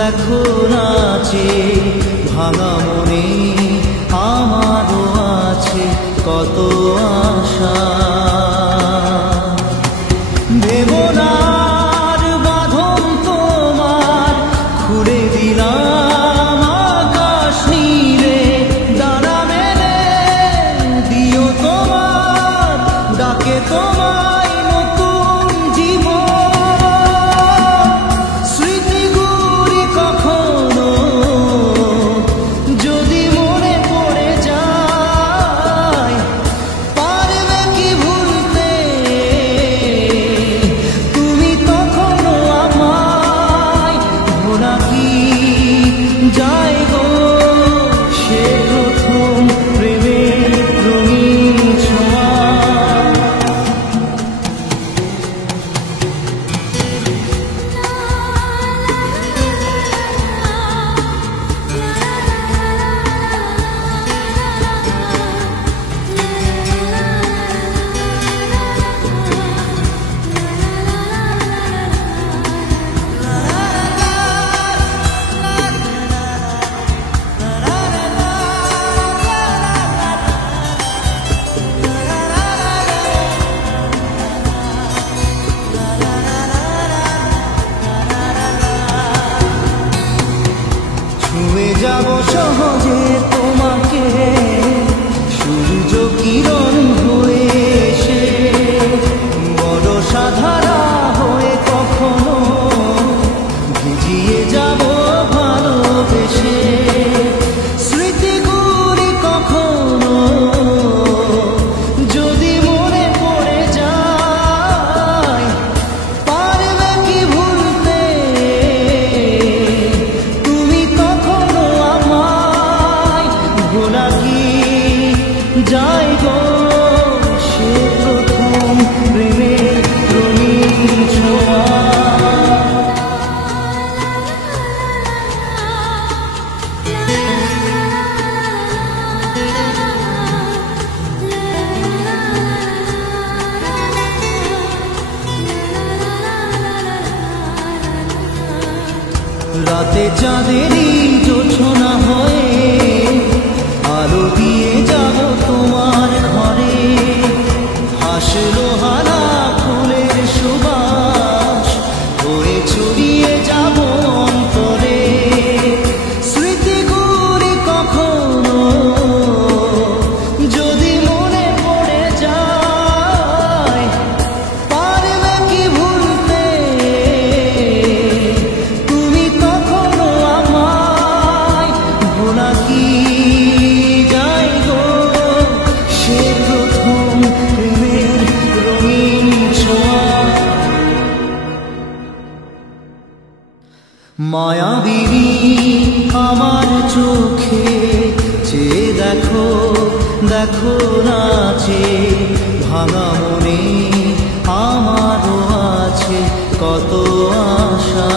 দেখো নাচে ভাঙা মনে আমারও আছে কত আশা। দেবনার বাঁধন তোমার খুলে দিলাম আকাশ নীলে, ডানা মেলে দিও তোমার ডাকে তোমায় নতুন জীবন। স্মৃতিগুলি কখনো যদি মনে পড়ে যায়, পারবে কি ভুলতে তুমি তখনো আমায়? ভোলা কি যায় গো সে প্রথম প্রেমের রঙিন ছোঁয়া। ছুঁয়ে যাব সহজে তোমাকে সূর্য কিরণ হয়ে এসে, বড় সাধারা হয়ে কখনো ভিজিয়ে যাব ভালোবেসে। স্মৃতিগুলি কখনো যদি মনে পড়ে যায়, পারবে কি ভুলতে তুমি তখনো আমায়? ভোলা কি যায় গো সে প্রথম প্রেমের রঙিন ছোঁয়া। রাতে চাঁদেরই জোছনা হয়ে আলো দিয়ে যাব তোমার ঘরে, হাসলো হারা ফুলের সুবাস হয়ে ছড়িয়ে যাব অন্তরে। স্মৃতিগুলি কখনো যদি মনে পড়ে যায়, পারবে কি ভুলতে তুমি তখনো আমায়? ভোলা কি যায় গো সে প্রথম প্রেমের রঙিন ছোঁয়া। মায়াবিনী আমার চোখে চেয়ে দেখো, দেখো নাচে ভাঙা মনে আমারও আছে কত আশা।